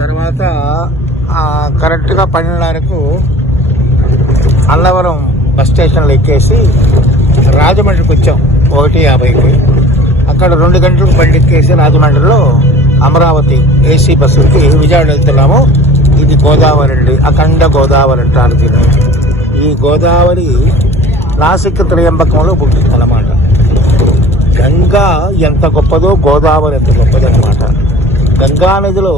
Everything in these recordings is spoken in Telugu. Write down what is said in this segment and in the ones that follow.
తర్వాత కరెక్ట్గా పన్నెండున్నరకు అన్నవరం బస్ స్టేషన్లో ఎక్కేసి రాజమండ్రికి వచ్చాం. ఒకటి యాభైకి. అక్కడ రెండు గంటలకు బండి ఎక్కేసి రాజమండ్రిలో అమరావతి ఏసీ బస్సుకి విజయవాడ వెళ్తున్నాము. ఇది గోదావరి అండి అఖండ గోదావరి అంటారు దీన్ని ఈ గోదావరి నాసిక్ త్రయంబకంలో పుట్టిందన్నమాట. గంగా ఎంత గొప్పదో గోదావరి ఎంత గొప్పదన్నమాట. గంగా నదిలో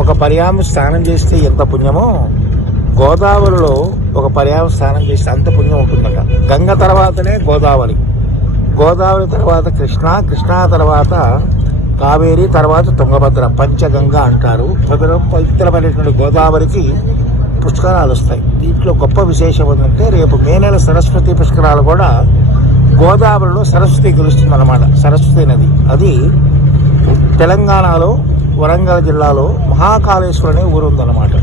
ఒక పర్యామ స్నానం చేస్తే ఎంత పుణ్యమో గోదావరిలో ఒక పర్యామ స్నానం చేస్తే అంత పుణ్యం ఉంటుందట. గంగ తర్వాతనే గోదావరి. గోదావరి తర్వాత కృష్ణ కృష్ణ తర్వాత కావేరి తర్వాత తుంగభద్ర పంచగంగ అంటారు. పవిత్ర పవిత్రమైనటువంటి గోదావరికి పుష్కరాలు వస్తాయి. దీంట్లో గొప్ప విశేషం ఏంటంటే రేపు మే నెల సరస్వతి పుష్కరాలు కూడా గోదావరిలో సరస్వతి గెలుస్తుంది అన్నమాట సరస్వతి నది. అది తెలంగాణలో వరంగల్ జిల్లాలో మహాకాళేశ్వరం అనే ఊరు ఉందన్నమాట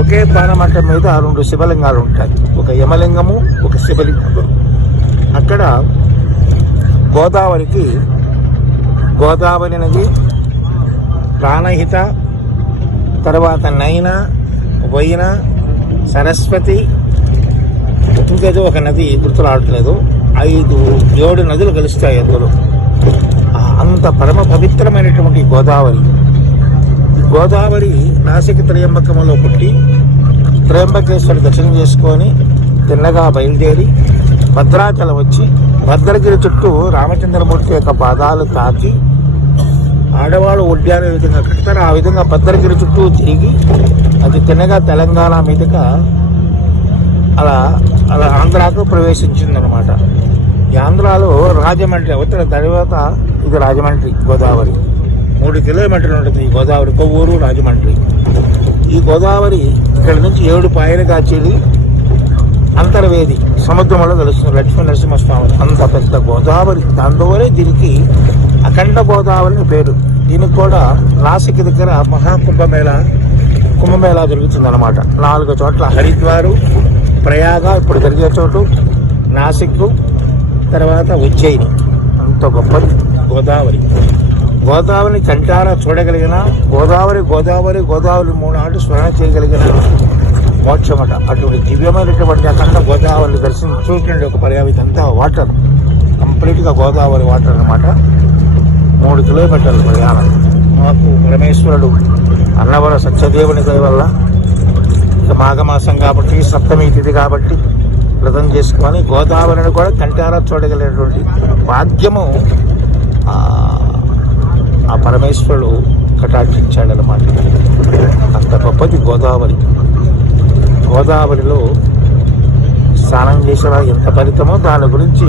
ఒకే ప్రాణమంటం మీద రెండు శివలింగాలు ఉంటాయి ఒక యమలింగము ఒక శివలింగము. అక్కడ గోదావరికి గోదావరి నది ప్రాణహిత తర్వాత నయన వైన సరస్వతి ఇంకేదో ఒక నది గుర్తురావట్లేదు. ఐదు ఏడు నదులు కలుస్తాయి అందులో. అంత పరమ పవిత్రమైనటువంటి గోదావరి. గోదావరి నాసిక త్రయంబకంలో పుట్టి త్రయంబకేశ్వరి దర్శనం చేసుకొని తిన్నగా బయలుదేరి భద్రాచలం వచ్చి భద్రగిరి చుట్టూ రామచంద్రమూర్తి యొక్క పాదాలు తాకి ఆడవాళ్ళు ఒడ్డారు ఏ విధంగా కడతారు. ఆ విధంగా భద్రగిరి చుట్టూ తిరిగి అది తిన్నగా తెలంగాణ మీదుగా అలా అలా ఆంధ్రాకు ప్రవేశించిందనమాట ఆంధ్రాలో రాజమండ్రి వచ్చిన తర్వాత ఇది రాజమండ్రి గోదావరి. మూడు కిలోమీటర్లు ఉంటుంది ఈ గోదావరి కొవ్వూరు రాజమండ్రి. ఈ గోదావరి ఇక్కడ నుంచి ఏడు పాయలుగా చెల్లి అంతర్వేది సముద్రంలో కలుస్తుంది లక్ష్మీ నరసింహస్వామి అంత పెద్ద గోదావరి అందువలే దీనికి అఖండ గోదావరి పేరు. దీనికి కూడా నాసిక్ దగ్గర మహాకుంభమేళ కుంభమేళా జరుగుతుంది అనమాట నాలుగు చోట్ల హరిద్వారు ప్రయాగ ఇప్పుడు జరిగే చోటు నాసిక్ తర్వాత ఉజ్జయిని. అంత గొప్పది. గోదావరి. గోదావరిని కంటారా చూడగలిగిన గోదావరి గోదావరి గోదావరి మూడు నాటు స్మరణ చేయగలిగిన మోక్షమట. అటువంటి దివ్యమైనటువంటి అఖండ గోదావరి దర్శనం చూడండి ఒక పర్యావతి అంతా వాటర్. కంప్లీట్గా గోదావరి వాటర్ అన్నమాట. మూడు కిలోమీటర్ల ప్రయాణం. మాకు పరమేశ్వరుడు అన్నవర సత్యదేవుని వల్ల. ఇక మాఘమాసం కాబట్టి సప్తమి తిథి కాబట్టి వ్రతం చేసుకొని గోదావరిని కూడా కంటారా చూడగలిగినటువంటి భాగ్యము ఆ, పరమేశ్వరుడు కటాక్షించాడనమాట అంత గొప్పది గోదావరి. గోదావరిలో స్నానం చేసిన ఎంత ఫలితమో దాని గురించి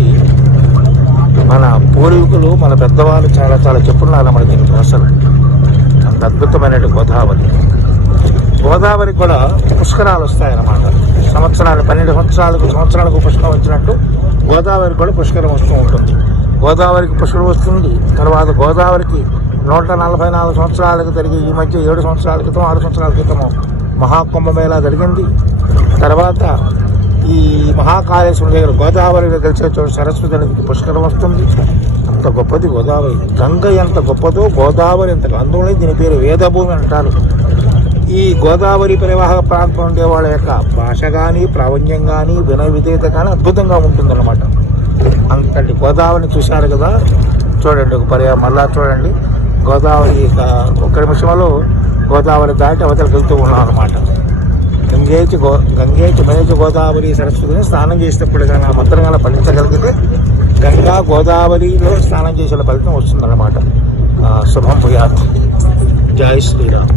మన పూర్వీకులు మన పెద్దవాళ్ళు చాలా చాలా చెప్పున్నారు మన దీనికి అసలు. అంత అద్భుతమైన గోదావరి. గోదావరి కూడా పుష్కరాలు వస్తాయన్నమాట. సంవత్సరాలు పన్నెండు సంవత్సరాలకు సంవత్సరాలకు పుష్కరం వచ్చినట్టు గోదావరి కూడా పుష్కరం వస్తూ ఉంటుంది. గోదావరికి పుష్కరం వస్తుంది. తర్వాత గోదావరికి నూట నలభై నాలుగు సంవత్సరాలకు జరిగి ఈ మధ్య ఏడు సంవత్సరాల క్రితం ఆరు సంవత్సరాల క్రితము మహాకుంభమేళా జరిగింది. తర్వాత ఈ మహాకాళేశ్వరం దగ్గర గోదావరి కలిసే చోటు సరస్వతి నదికి పుష్కరం వస్తుంది. అంత గొప్పది గోదావరి. గంగ ఎంత గొప్పదో గోదావరి ఎంత అందులోనే దీని పేరు వేదభూమి అంటారు. ఈ గోదావరి పరివాహక ప్రాంతం ఉండే వాళ్ళ యొక్క భాష కానీ ప్రావణ్యం కానీ వినయ విధేయత కానీ అద్భుతంగా ఉంటుందన్నమాట. అంతటి గోదావరిని చూశారు కదా. చూడండి ఒక పర్యా మళ్ళా చూడండి. గోదావరి ఒక ఒక్క నిమిషంలో గోదావరి దాటి అవతలకి వెళ్తూ ఉన్నాం అనమాట గంగేచి గో గంగేచి మనేచి గోదావరి సరస్వతిని స్నానం చేసేటప్పుడు కానీ ఆ మంత్రంగా పండించగలిగితే గంగా గోదావరిలో స్నానం చేసే ఫలితం వస్తుందన్నమాట. శుభం భూయాత్. జై శ్రీరామ్.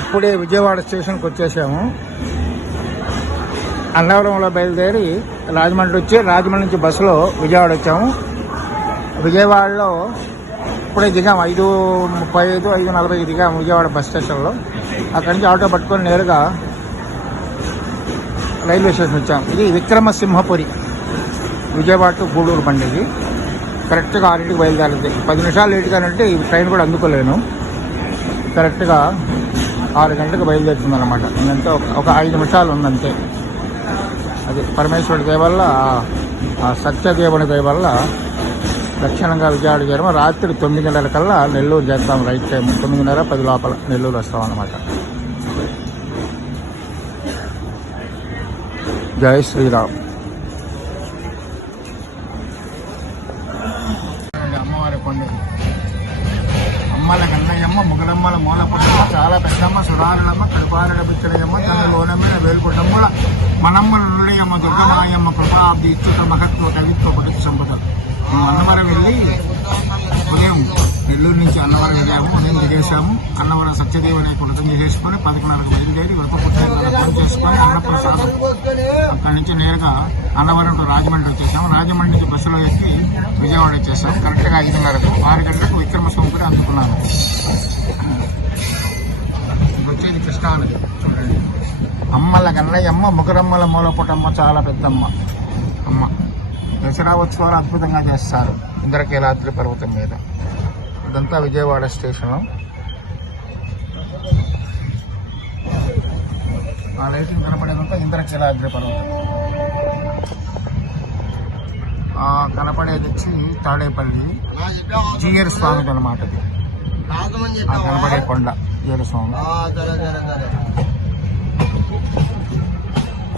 ఇప్పుడే విజయవాడ స్టేషన్కి వచ్చేసాము. అన్నవరంలో బయలుదేరి రాజమండ్రి వచ్చి రాజమండ్రి నుంచి బస్సులో విజయవాడ వచ్చాము. విజయవాడలో ఇప్పుడే దిగాము ఐదు ముప్పై ఐదు ఐదు నలభైకి దిగాము విజయవాడ బస్ స్టేషన్లో. అక్కడి నుంచి ఆటో పట్టుకొని నేరుగా రైల్వే స్టేషన్ వచ్చాము ఇది విక్రమసింహపురి. విజయవాడ టు గూడూరు బండి ఇది. కరెక్ట్గా ఆరింటికి బయలుదేరింది. పది నిమిషాలు లేట్గా అంటే ఈ ట్రైన్ కూడా అందుకోలేను. కరెక్ట్గా ఆరు గంటలకు బయలుదేరుతుంది అనమాట ఒక- ఐదు నిమిషాలు ఉందంతే. అది పరమేశ్వరుడి దయ వల్ల ఆ- సత్యదేవుని దయ వల్ల దక్షిణంగా విజయవాడ చేరమ. రాత్రి తొమ్మిదిన్నర కల్లా నెల్లూరు చేస్తాం రైట్ టైం. తొమ్మిదిన్నర పది లోపల నెల్లూరు వస్తాం అన్నమాట. జై శ్రీరామ్. దుర్గమలయమ్మ మహత్వ కవిత్వ పుట్టి సంపద. మేము అన్నవరం వెళ్ళి ఉదయం నెల్లూరు నుంచి అన్నవరం వెళ్ళాము. ఉదయం దిగేశాము అన్నవరం సత్యదేవ అనే కుటుంబం చేసుకుని పదకొండున్నరకు బయలుదేరి వరకు ఫోన్ చేసుకొని అన్నప్రసాదం అక్కడి నుంచి నేరుగా అన్నవరం టు రాజమండ్రి వచ్చేసాము. రాజమండ్రి నుంచి బస్సులో ఎక్కి విజయవాడ వచ్చేసాము. కరెక్ట్గా ఐదున్నరకు ఆరు గంటలకు విక్రమ స్వామి అందుకున్నాను వచ్చేది కృష్ణా చూడండి. అమ్మల గన్నయ్యమ్మ ముగరమ్మల మూలపుటమ్మ చాలా పెద్దమ్మ. అమ్మ. దసరా ఉత్సవాలు అద్భుతంగా చేస్తారు. ఇంద్రకీలాద్రి పర్వతం మీద. ఇదంతా విజయవాడ స్టేషన్. ఆ లైట్ కనపడేదంతా ఇంద్రకీలాద్రి పర్వతం. కనపడేది వచ్చి తాడేపల్లి జీయర్ స్వామి అనమాట కనపడే కొండ జీయర్ స్వామి.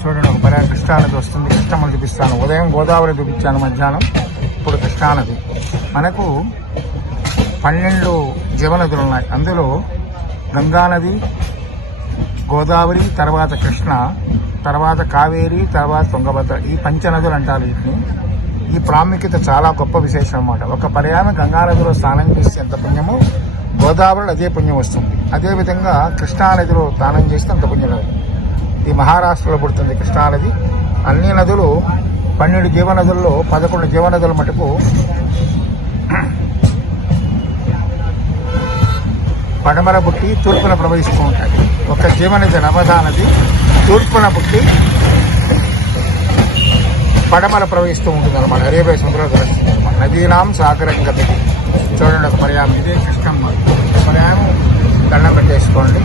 చూడండి ఒక పర్యాయ కృష్ణానది వస్తుంది కృష్ణమ్మ చూపిస్తాను. ఉదయం గోదావరి చూపించాను మధ్యాహ్నం ఇప్పుడు కృష్ణానది. మనకు పన్నెండు జీవనదులు ఉన్నాయి. అందులో గంగానది గోదావరి తర్వాత కృష్ణ తర్వాత కావేరి తర్వాత తుంగభద్ర ఈ పంచనదులు అంటారు వీటిని. ఈ ప్రాముఖ్యత చాలా గొప్ప విశేషం అన్నమాట. ఒక పర్యాయం గంగానదిలో స్నానం చేస్తే ఎంత పుణ్యమో గోదావరిలో అదే పుణ్యం వస్తుంది. అదేవిధంగా కృష్ణానదిలో స్నానం చేస్తే అంత పుణ్యం ఇది ఈ మహారాష్ట్రలో పుడుతుంది కృష్ణానది అన్ని నదులు పన్నెండు జీవనదుల్లో పదకొండు జీవనదుల మటుకు పడమర పుట్టి తూర్పున ప్రవహిస్తూ ఉంటాయి. ఒక జీవనది నవదా నది తూర్పున పుట్టి పడమర ప్రవహిస్తూ ఉంటుంది అనమాట అరేబియా సముద్రంలో కలుస్తుంది అనమాట నదీనాం సాగరం గతి చూడండి ఒక పర్యాయం ఇదే కృష్ణమ్మ. పర్యాయం దండం పెట్టేసుకోండి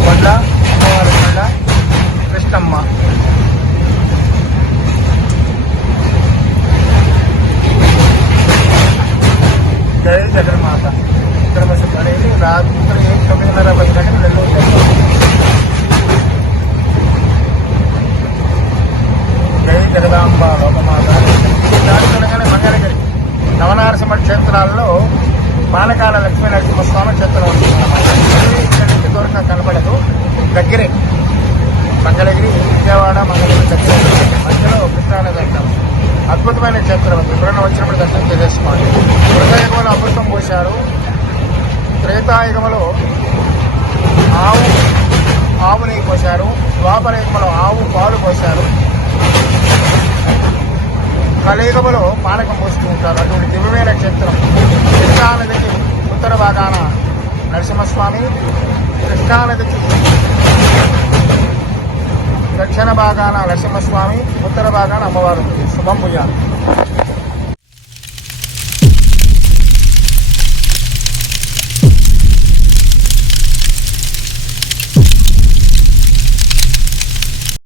కొండ అమ్మవారి కొండ కృష్ణమ్మ జై జగన్మాత విక్రమశ అనేది రాత్రి తొమ్మిదిన్నర పది గంటలు నెల్లూరు జై జగదాంబ లోకమాత దానికనగానే మంగళగిరి. నవనారసింహ క్షేత్రాల్లో పానకాల లక్ష్మీ నరసింహస్వామి క్షేత్రం ఉంటుందన్నమాట ఇది ఇక్కడి నుంచి దూరంగా కనపడదు దగ్గరే మంగళగిరి విజయవాడ మంగళగిరి దగ్గర మధ్యలో కృష్ణానది అంటాం అద్భుతమైన క్షేత్రం అది ఎప్పుడైనా వచ్చినప్పుడు దర్శనం చేసేసుకోండి హృదయగంలో అమృతం పోశారు త్రేతాయుగంలో ఆవు ఆవు నెయ్యి పోశారు ద్వాపరయుగంలో ఆవు పాలు పోశారు. కలియుగంలో పానకం పోస్తూ ఉంటారు. అటువంటి దివ్యమైన క్షేత్రం కృష్ణానదికి ఉత్తర భాగాన నరసింహస్వామి కృష్ణానదికి దక్షిణ భాగాన నరసింహస్వామి ఉత్తర భాగాన అమ్మవారు. శుభం పుయ్యాలి